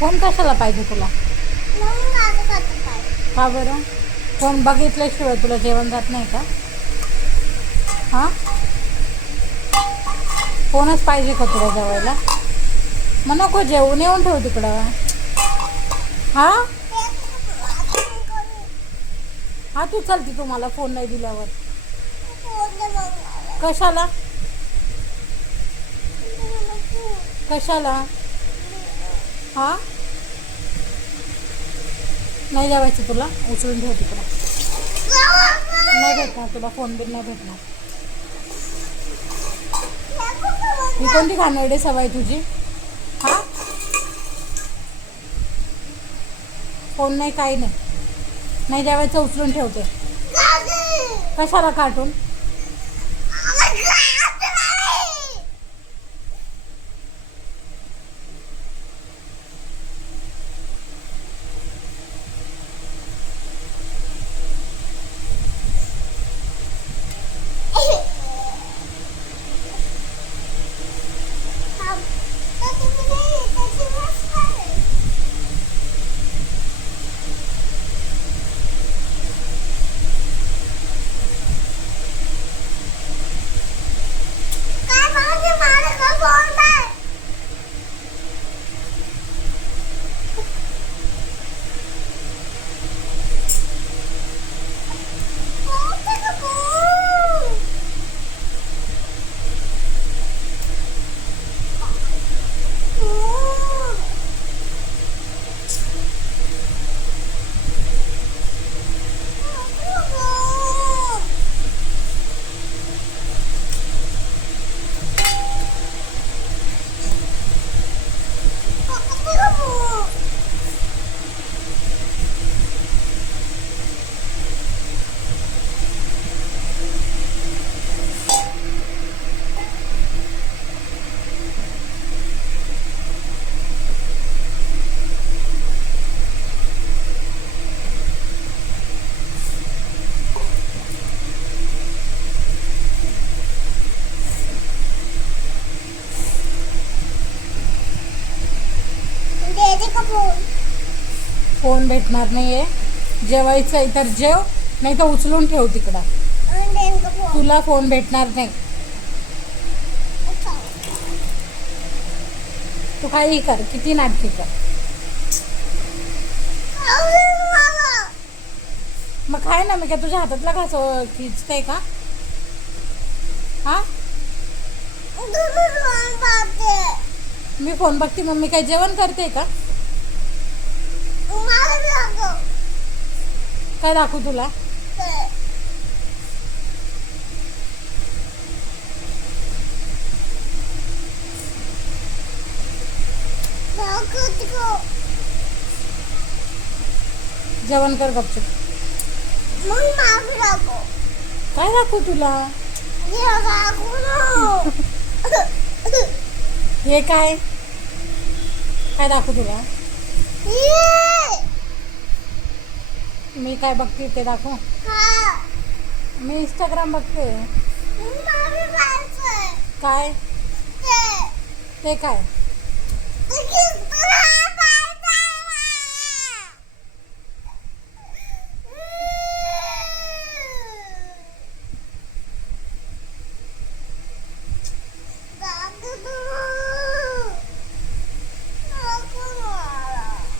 Phone कशाला पाहिजे तुला? का बरं? फोन बघितल्याशिवाय तुला जेवण जात नाही का? हां, फोनच पाहिजे का तुला जेवायला? मग नको जेवून येऊन ठेव तिकडं. हां हां, तू चालती तुम्हाला फोन नाही दिल्यावर. कशाला? कशाला? हां, नाही जेवायचं तुला? उचलून ठेव तिकडं. नाही भेटणार तुला, फोन बिन नाही भेटणार. ही कोणती घाणेरडी सवय तुझी? हां, फोन नाही, काही नाही. नाही जेवायचं, उचलून ठेवते. कशाला कार्टून? फोन भेटणार नाहीये. जेवायचं आहे तर जेव, नाही तर उचलून ठेव तिकडं. तुला फोन भेटणार नाही. तू काही कर, किती नाटकी कर. मग काय ना, मी काय तुझ्या हातातला घास खिचते का? हा, मी फोन बघते, मम्मी काय जेवण करते का? काय दाखवू तुला? जेवण कर गपचूप. काय दाखवू तुला? हे काय काय दाखवू तुला? मी काय बघते ते दाखवू? मी इंस्टाग्राम बघते. काय ते काय?